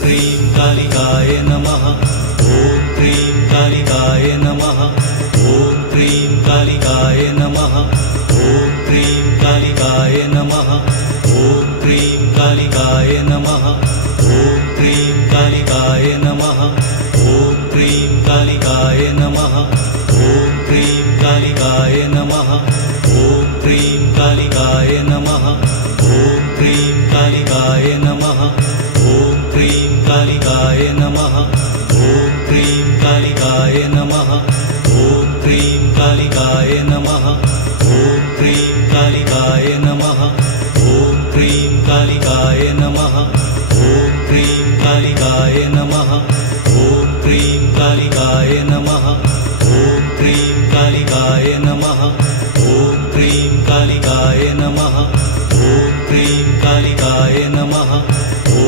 Cream कालिकाय नमः। ॐ cream कालिकाय नमः। ॐ cream कालिकाय नमः। ॐ क्रीं कालिकाय नमः। ॐ क्रीं कालिकाय नमः। ॐ क्रीं कालिकाय नमः। ॐ क्रीं कालिकाय नमः। ॐ क्रीं कालिकाय नमः। ॐ क्रीं कालिकाय नमः। ॐ क्रीं कालिकाय नमः। ॐ क्रीं कालिकाय नमः। ॐ क्रीं कालिकाय नमः। ॐ क्रीं कालिकाय नमः। ॐ क्रीं कालिकाय नमः। ॐ क्रीं कालिकाय नमः। ॐ क्रीं कालिकाय नमः।